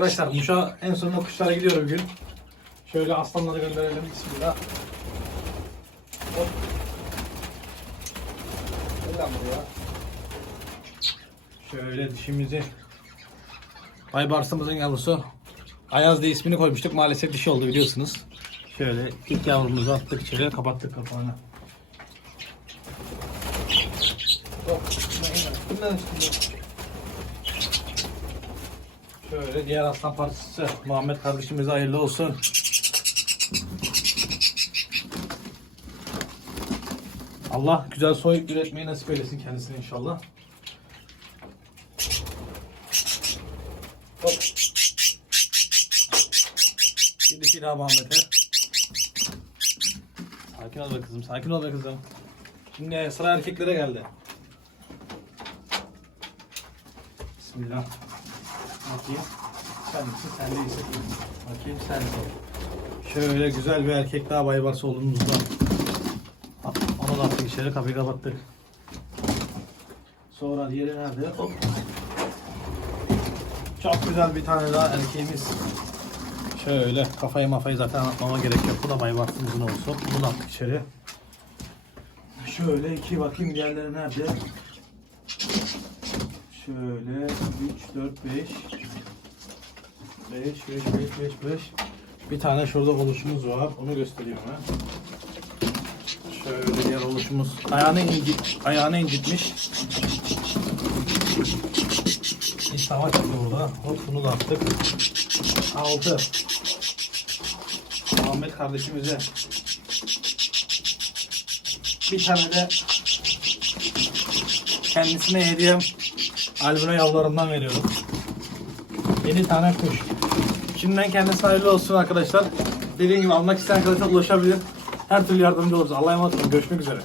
Arkadaşlar Muş'a en sonunda kuşlara gidiyor bugün. Şöyle aslanları gönderelim. Bismillah. Hop. Gel lan buraya. Şöyle dişimizi. Baybarsımızın yavrusu. Ayaz diye ismini koymuştuk. Maalesef dişi oldu biliyorsunuz. Şöyle ilk yavrumuzu attık içeri kapattık kapağını. Hop, bundan üstünde. Şöyle diğer aslan parçası Muhammed kardeşimize hayırlı olsun. Allah güzel soy üretmeyi nasip eylesin kendisine inşallah. Hop. Bir dişi daha Muhammed'e. Sakin ol be kızım, sakin ol be kızım. Şimdi sıra erkeklere geldi. Bismillah. Bakayım. Sen misin? Sen değilsin. Bakayım sen Şöyle güzel bir erkek daha Baybars olduğumuzda. Onu da attık içeri kapıyı kapattık. Sonra diğeri nerede? Hop. Çok güzel bir tane daha erkeğimiz. Şöyle kafayı mafayı zaten anlatmama gerek yok. Bu da Baybars'ımızın olsun. Bunu da attık içeri. Şöyle iki bakayım diğerleri nerede? Şöyle 3, 4, 5 5, 5, 5, 5, 5 Bir tane şurada oluşumuz var. Onu göstereyim hemen. Şöyle diğer oluşumuz. Ayağını, incit, ayağını incitmiş. İstama çıktı burada. Hop bunu da attık. 6 Ahmet kardeşimize bir tane de kendisine hediyem albino yavrularından veriyorum. 7 tane kuş. Şimdiden kendisi hayırlı olsun arkadaşlar. Dediğim gibi almak isteyen arkadaşlar ulaşabilir. Her türlü yardımcı oluruz. Allah'a emanet olun. Görüşmek üzere.